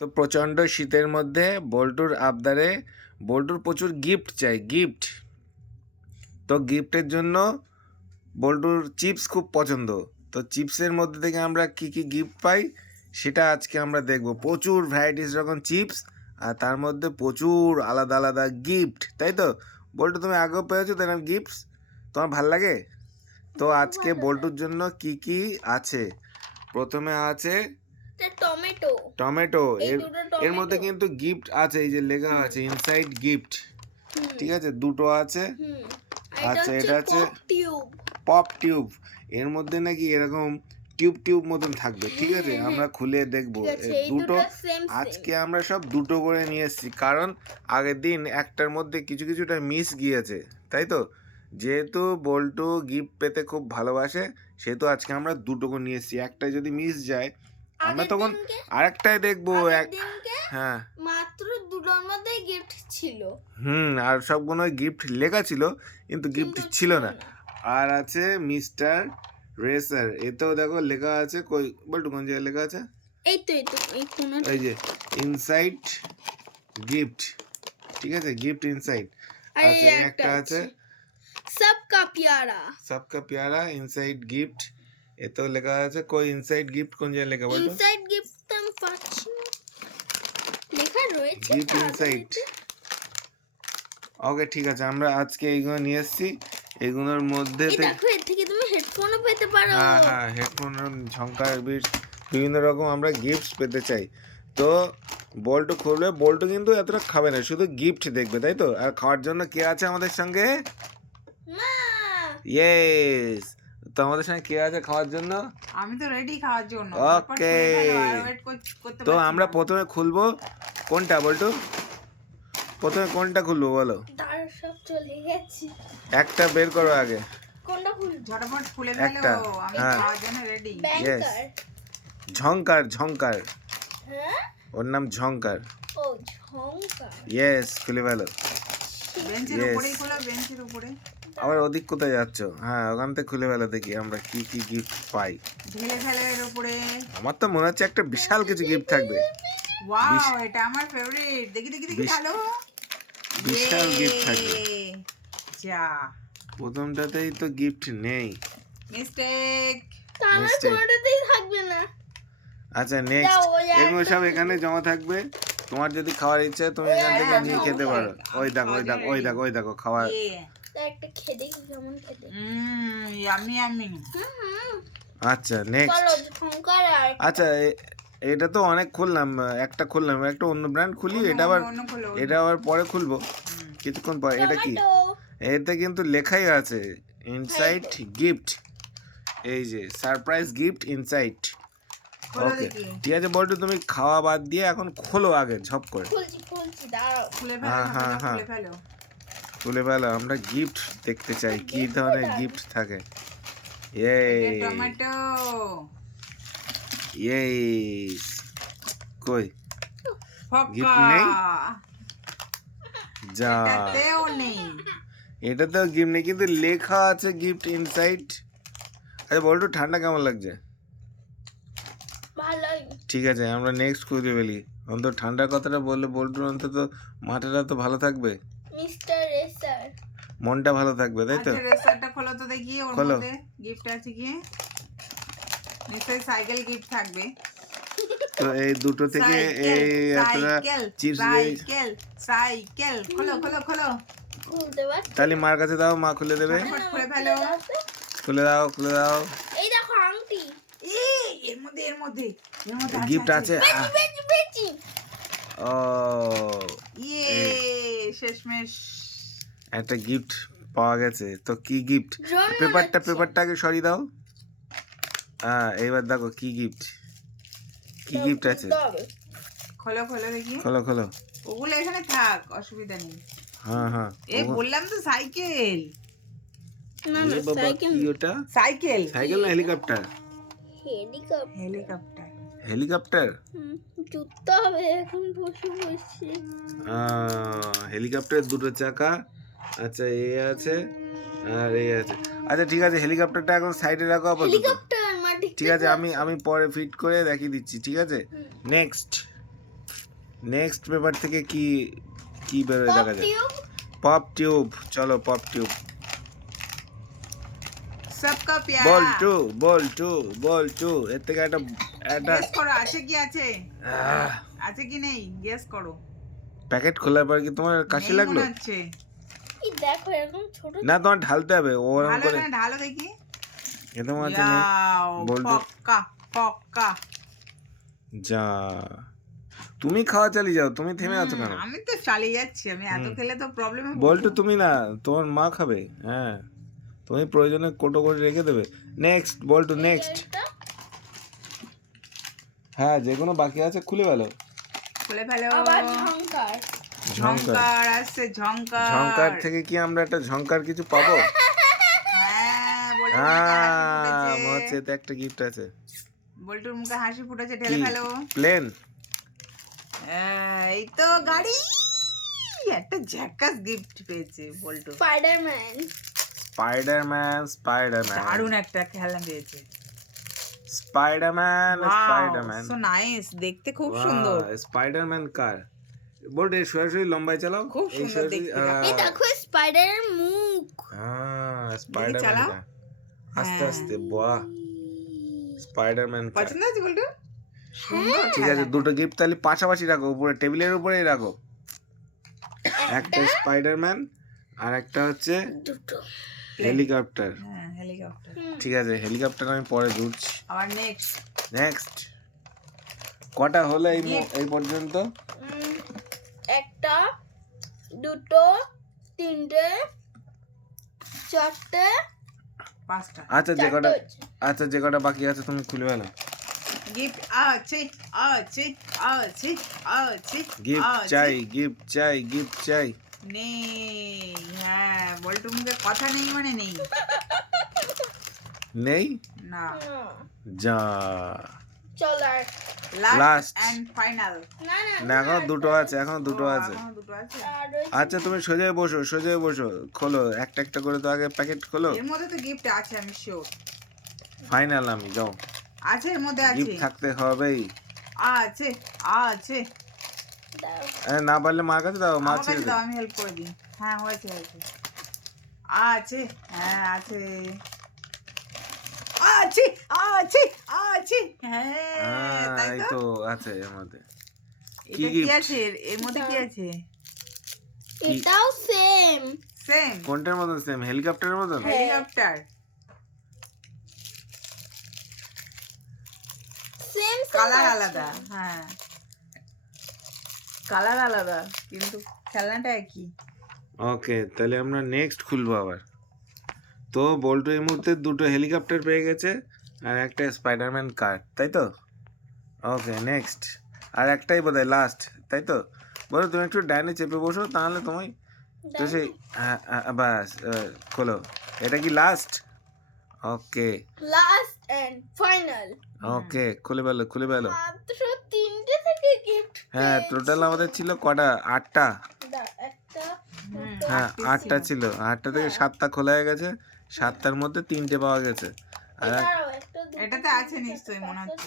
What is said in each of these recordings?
তো প্রচণ্ড শীতের মধ্যে বল্টুর আবদারে বল্টুর প্রচুর গিফট চাই, গিফট। তো গিফটের জন্য বল্টুর চিপস খুব পছন্দ। তো চিপসের মধ্যে থেকে আমরা কি কি গিফট পাই সেটা আজকে আমরা দেখব। প্রচুর ভ্যারাইটিস রকম চিপস, আর তার মধ্যে প্রচুর আলাদা আলাদা গিফট, তাই তো? বল্টু, তুমি আগেও পেয়েছো তো এরকম গিফটস? তোমার ভাল লাগে? তো আজকে বল্টুর জন্য কি কি আছে? প্রথমে আছে টমেটো। টমেটো। এর মধ্যে কিন্তু গিফট আছে, এই যে লেখা আছে ইনসাইড গিফট, ঠিক আছে? দুটো আছে। আচ্ছা, এটা আছে পপ টিউব। এর মধ্যে নাকি এরকম টিউব টিউব মতন থাকবে, ঠিক আছে? আমরা খুলে দেখবো দুটো। আজকে আমরা সব দুটো করে নিয়ে এসেছি, কারণ আগের দিন একটার মধ্যে কিছু কিছুটা মিস গিয়েছে, তাই তো? যেহেতু বল্টু গিফট পেতে খুব ভালোবাসে, সেহেতু আজকে আমরা দুটো করে নিয়ে এসেছি। একটা যদি মিস যায় আমরা তখন আরেকটাই দেখবো। হ্যাঁ, মাত্র দুটোর মধ্যে গিফট ছিল। আর সবগুলো গিফট লেখা ছিল, কিন্তু গিফট ছিল না। আর আছে মিস্টার রেসার, এতেও দেখো লেখা আছে। কই বল্টু, কোন জায়গায় লেখা আছে? এই তো এই কোণাটা, এই যে ইনসাইড গিফট, ঠিক আছে? Gift inside. আচ্ছা, একটা আছে সবকা প্যারা ইনসাইড গিফট, এতেও লেখা আছে। কই ইনসাইড গিফট কোন জায়গায় লেখা বলতো? ইনসাইড গিফট তো আমি পাচ্ছি না, লেখা রয়েছে গিফট ইনসাইড। ওকে, ঠিক আছে, আমরা আজকে এইগুলো নিয়ে এসেছি। এগুলোর মধ্যে দেখো, এর থেকে তুমি হেডফোনও পেতে পারো। হ্যাঁ, হেডফোন, ঝংকার, বিটস, বিভিন্ন রকম আমরা গিফটস পেতে চাই। তো বল্টু খুলবে। বল্টু কিন্তু এতটা খাবে না, শুধু গিফট দেখবে, তাই তো? আর খাওয়ার জন্য কে আছে আমাদের সঙ্গে? মা। ইয়েস। তো আমাদের সঙ্গে কে আছে খাওয়ার জন্য? আমি তো রেডি খাওয়ার জন্য। ওকে, তো আমরা প্রথমে খুলবো কোনটা বল্টু? প্রথমে কোনটা খুলবো বলো? তার সব চলে গেছে। একটা বের করো আগে। কোনটা খুলবো? ঝটপট খুলে ফেলো, আমি খাওয়ার জন্য রেডি। ইয়েস, ঝংকার। ঝংকার, হ্যাঁ, ওর নাম ঝংকার। ও ঝংকার। ইয়েস, খুলে ফেলো। বেঞ্চের উপরেই খোলো, বেঞ্চের উপরে। আবার ওদিক কোথায় যাচ্ছ? হ্যাঁ, ওখান থেকে খুলে ফেলো, দেখি আমরা কি কি গিফট পাই। ঢেলে ফেলো এর উপরে। আমার তো মনে হচ্ছে একটা বিশাল কিছু গিফট থাকবে। ওয়াও, এটা আমার ফেভারিট। দেখি দেখি দেখি, ভালো বিশাল গিফট থাকবে। যা, প্রথমটাতেই তো গিফট নেই। মিস্টেক। তাহলে কোনটাতেই থাকবে না। আচ্ছা, নেক্সট। এগুলো সব এখানে জমা থাকবে। তোমার যদি খাওয়ার ইচ্ছে তুমি এখান থেকে নিয়ে খেতে পারো। ওই দেখো, ওই দেখো, ওই দেখো, ওই দেখো খাওয়ার। একটা খেয়ে দেখি কেমন খেতে। Yummy yummy. আচ্ছা, নেক্সট। চলো ঝংকার। আর আচ্ছা, এটা তো অনেক খুললাম, একটা খুললাম, একটা অন্য ব্র্যান্ড খুলি। এটা আবার পরে খুলবো, কিছুক্ষণ পরে। এটা কি? এতে কিন্তু লেখাই আছে ইনসাইড গিফট। এই যে সারপ্রাইজ গিফট ইনসাইড। ওকে, ঠিক আছে বল্টু, তুমি খাওয়া বাদ দিয়ে এখন খোলো আগে ঝপ করে। খুলছি দাঁড়াও। ফেলো। খুলে ফেলো, আমরা গিফট দেখতে চাই, কি ধরনের গিফট থাকে। এই টমেটো। ইয়েস, কই গিফট নেই? যা, এটাতেও নেই। এটাতেও গিফট নেই, কিন্তু লেখা আছে গিফট ইনসাইড। আচ্ছা বল্টু, ঠান্ডা কেমন লাগছে? ভালোই। ঠিক আছে, আমরা নেক্সট খুঁজে ফেলি। অন্তত ঠান্ডার কথাটা বললে বল্টুর অন্তত মাথাটা তো ভালো থাকবে, মিস্টার রেসার, মনটা ভালো থাকবে, তাই তো? আচ্ছা, রেসারটা খোলো তো দেখি, ওর মধ্যে গিফট আছে কি? নিশ্চয়ই সাইকেল গিফট থাকবে। তো এই দুটো থেকে এই আপনারা চিপস, সাইকেল খোলো খোলো খোলো। খুলতে পারছি। তাহলে মার কাছে দাও, মা খুলে দেবে। খুলে ফেলো। খুলে দাও, খুলে দাও। এই দেখো আংটি। এর মধ্যে গিফট আছে। বেচি। ও, শেষমেশ একটা গিফট পাওয়া গেছে। তো কি গিফট? পেপারটা আগে সরিয়ে দাও। হ্যাঁ, এইবার দেখো কি গিফট, কি গিফট আছে। খোলো খোলো দেখি। খোলো খোলো। ওগুলো এখানে থাক, অসুবিধা নেই। হ্যাঁ, এই বললাম তো সাইকেল। না এ বাবা, সাইকেল। কি ওটা? সাইকেল না হেলিকপ্টার? হেলিকপ্টার। জুততে হবে এখন বসে বসে। হেলিকপ্টারের দুটো চাকা। আচ্ছা, এ আছে আর এ আছে। আচ্ছা, ঠিক আছে, হেলিকপ্টারটা এখন সাইডে রাখো আপাতত। হেলিকপ্টার মাটি। ঠিক আছে, আমি পরে ফিট করে দেখিয়ে দিচ্ছি, ঠিক আছে? নেক্সট। নেক্সট পেপার থেকে কি কি বেরোয় পপ দেখা যায়। টিউব পপ টিউব, চলো পপ টিউব। সবকা বল প্যারা টু, বল টু, বল টু। এর থেকে একটা একটা গেস করো আছে কি আছে, আহ, আছে কি নেই গেস করো। প্যাকেট খোলার পর কি তোমার কাশি নেই লাগলো? মনে হচ্ছে। এই দেখো এরকম ছোট না, তোমার ঢালতে হবে ওরকম ঢালো করে। এখানে ঢালো দেখি। এ তোমার কাছে নেই। ইয়াও, বল্টু পক্কা পক্কা। যা, তুমি খাওয়া চালিয়ে যাও, তুমি থেমে আছো কেন? আমি তো চালিয়ে যাচ্ছি, আমি এত হুম। খেলে তো প্রবলেমে বল্টু তুমি না, তোমার মা খাবে। হ্যাঁ, তুমি প্রয়োজনে কোটো করে রেখে দেবে। নেক্সট বল্টু, নেক্সট। এটা হ্যাঁ, যে কোনো বাকি আছে খুলে ফেলো। খুলে ফেলো। আবার ঝংকার ঝংকার আসছে, ঝংকার। ঝংকার থেকে কি আমরা একটা ঝংকার কিছু পাবো? হ্যাঁ, বল্টুর মুখে হাসি ফুটেছে। মনে হচ্ছে এতে একটা গিফট আছে। বল্টুর মুখে হাসি ফুটেছে, ঢেলে কি ফেলো। প্লেন? এই তো গাড়ি। একটা ঝ্যাকাস গিফট পেয়েছে বল্টু। স্পাইডারম্যান স্পাইডারম্যান, স্পাইডারম্যান, দারুণ একটা খেলনা পেয়েছে। Spiderman, Spiderman. সো নাইস, দেখতে খুব সুন্দর। স্পাইডারম্যান কার? বলতে সরাসরি লম্বাই চালাও। খুব এই সুন্দর সরাসরি দেখতে। এই দেখো স্পাইডারের মুখ স্পাইডারম্যান চালাও। কার। আস্তে হ্যাঁ। আস্তে, বাহ, স্পাইডারম্যান কার। পছন্দ আছে বল্টু? সুন্দর ঠিক আছে, খেলনা। দুটো গিফট তাহলে পাশাপাশি রাখো, উপরে টেবিলের উপরেই রাখো। একটা স্পাইডারম্যান আর একটা হচ্ছে দুটো হেলিকপ্টার। হ্যাঁ, হেলিকপ্টার। ঠিক আছে, হেলিকপ্টার আমি পরে জুড়ছি। আবার নেক্সট। নেক্সট কটা হলো এই Gift. এই পর্যন্ত? একটা দুটো তিনটে চারটে পাঁচটা। আচ্ছা যে কটা, চারটে হচ্ছে। আচ্ছা যে কটা বাকি আছে তুমি খুলে ফেলো। গিফট আছে আছে আছে আছে। গিফট আছে। চাই, গিফট চাই, গিফট চাই। নেই। হ্যাঁ, বল্টুর মুখে কথা নেই মানে নেই। নেই? না। যা, চল আর Last. Last and final. না না না এখনো দুটো আছে, এখনো দুটো আছে। এখনো দুটো আছে। আর ওই আচ্ছা তুমি সোজাই বসো, সোজাই বসো, খোলো একটা একটা করে, তো আগে প্যাকেট খোলো। এর মধ্যে তো গিফট আছে, আমি শিওর। ফাইনাল আমি, যাও। আছে, এর মধ্যে আছে। গিফট থাকতে হবেই। আছে আছে। দাও। না পারলে মার কাছে দাও, মা আমার ছেড়ে কাছে দাও। দাও, আমি হেল্প করে দিই। হ্যাঁ, হয়েছে হয়েছে। আছে, হ্যাঁ আছে। আছে আছে আছে। হ্যাঁ, তাই এই তো। তো আছে এর মধ্যে। কি এটা কি gift? আছে? এর মধ্যে কি আছে? এটাও সেম সেম কোনটার মতন সেম? হেলিকপ্টারের মতন? হেলিকপ্টার। সেম কালার আলাদা, হ্যাঁ কালার আলাদা, কিন্তু খেলনাটা একই। ওকে, তাহলে আমরা নেক্সট খুলবো আবার। তো বল্টু এই মুহূর্তে দুটো হেলিকপ্টার পেয়ে গেছে আর একটা স্পাইডারম্যান কার, তাই তো? ওকে নেক্সট, আর একটাই বোধহয় লাস্ট, তাই তো? বলো তুমি একটু ডাইনে চেপে বসো, তাহলে তোমায় তো সেই বাস খোলো। এটা কি last? Okay last and final okay, খুলে ফেলো, খুলে ফেলো। মাত্র তিনটে থেকে গিফট হ্যাঁ, টোটাল আমাদের ছিল কটা? 8টা। একটা হ্যাঁ 8টা ছিল, 8টা থেকে 7টা খোলা হয়ে গেছে, 7টার মধ্যে 3টে পাওয়া গেছে। আর এটাও একটা এটাতে আছে নিশ্চয়ই, মনে হচ্ছে।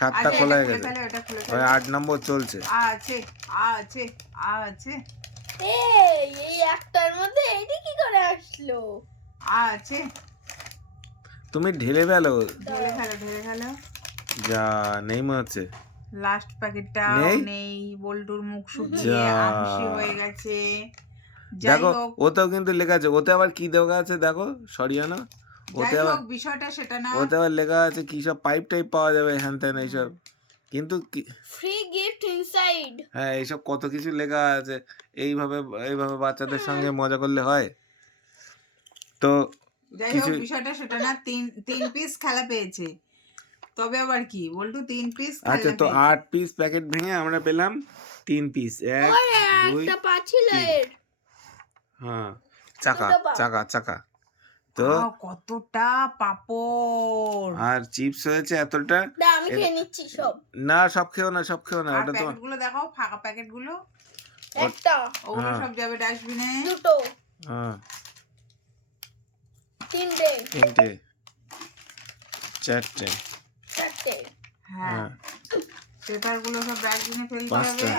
7টা আচ্ছা, খোলা এটা হয়ে খুলে গেছে, ফেলো, এটা খুলে ওই ফেলো। 8 নম্বর চলছে। আছে আছে আছে এই একটার মধ্যে এইটা কি করে আসলো? আছে। তুমি ঢেলে ফেলো। ঢেলে ফেলো, ঢেলে ফেলো। যা, নেই মনে হচ্ছে। লাস্ট প্যাকেটটা নেই? নেই। বল্টুর মুখ যা। শুকিয়ে আমসি হয়ে গেছে। যাই দেখো হোক, ওতেও কিন্তু লেখা আছে, ওতে আবার কি দেওয়া আছে দেখো, সরিয়ানো। ওতে যাই আবার, হোক, বিষয়টা সেটা না। ওতে আবার লেখা আছে কি সব পাইপ টাইপ পাওয়া যাবে, হ্যান ত্যান এইসব। কিন্তু ফ্রি গিফট ইনসাইড হ্যাঁ, এইসব কত কিছু লেখা আছে। এইভাবে এইভাবে বাচ্চাদের সঙ্গে মজা করলে হয়? তো যাই হোক, কিছু, বিষয়টা সেটা না। তিন পিস খেলা পেয়েছে। তবে আবার কি বল্টু, 3 পিস আচ্ছা খেলনা তো পেয়েছে। 8 পিস প্যাকেট ভেঙে আমরা পেলাম 3 পিস। 1 2 একটা পাছিল 3। এর হ্যাঁ, চাকা দুটো পা। চাকা চাকা। তো কতটা পাপড়। আর চিপস হয়েছে এতটা। দা আমি খেয়ে নিচ্ছি সব না সব খেও না, সব খেও না, আর ওটা তোমার। প্যাকেট গুলো দেখাও, ফাঁকা প্যাকেট গুলো। একটা ওগুলো হ্যাঁ। সব যাবে ডাস্টবিনে। দুটো হ্যাঁ, তিনটে 3টে 4টে। চারটে হ্যাঁ, হ্যাঁ, পেপার গুলো সব ডাস্টবিনে ফেলতে হবে।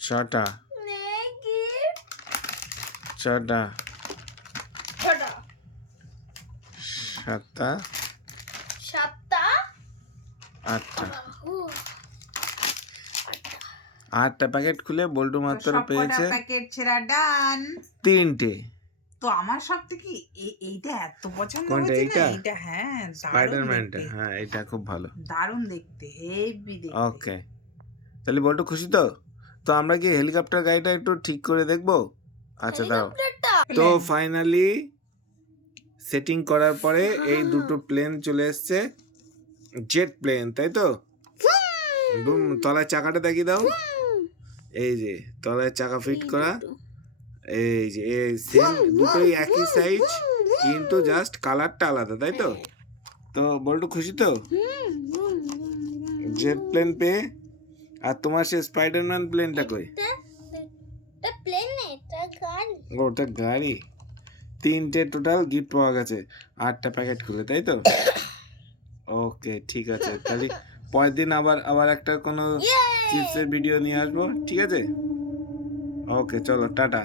5টা 6টা নেগিভ 6টা ছটা 7টা 7টা 8টা 8টা প্যাকেট খুলে বল্টু মাত্র সবকটা পেয়েছে প্যাকেট ছেঁড়া ডান। 3টে। তো আমার সব থেকে এইটা এত পছন্দ কোনটা, হয়েছে না, এইটা? এইটা হ্যাঁ দারুণ স্পাইডারম্যানটা, দেখতে, হ্যাঁ এটা খুব ভালো। দারুণ দেখতে, হেভি দেখতে। ওকে, তাহলে বল্টু খুশি তো? তো আমরা কি হেলিকপ্টার গাড়িটা একটু ঠিক করে দেখবো? আচ্ছা দাঁড়াও। হেলিকপ্টারটা তো ফাইনালি সেটিং করার পরে এই দুটো প্লেন চলে এসছে, জেট প্লেন, তাই তো? বুম, তলায় চাকাটা দেখিয়ে দাও। এই যে তলায় চাকা ফিট করা, এই যে এই সেম দুটোই একই সাইজ, কিন্তু জাস্ট কালারটা আলাদা, তাই তো? তো বল্টু খুশি তো জেট প্লেন পেয়ে? আর তোমার সে স্পাইডারম্যান প্লেনটা কই? এটা প্লেন না, এটা গাড়ি। ওটা গাড়ি। 3টে টোটাল গিফট পাওয়া গেছে 8টা প্যাকেট খুলে, তাই তো? ওকে ঠিক আছে, তাহলে পরের দিন আবার একটা কোনো চিপসের ভিডিও নিয়ে আসবো, ঠিক আছে? ওকে চলো টাটা।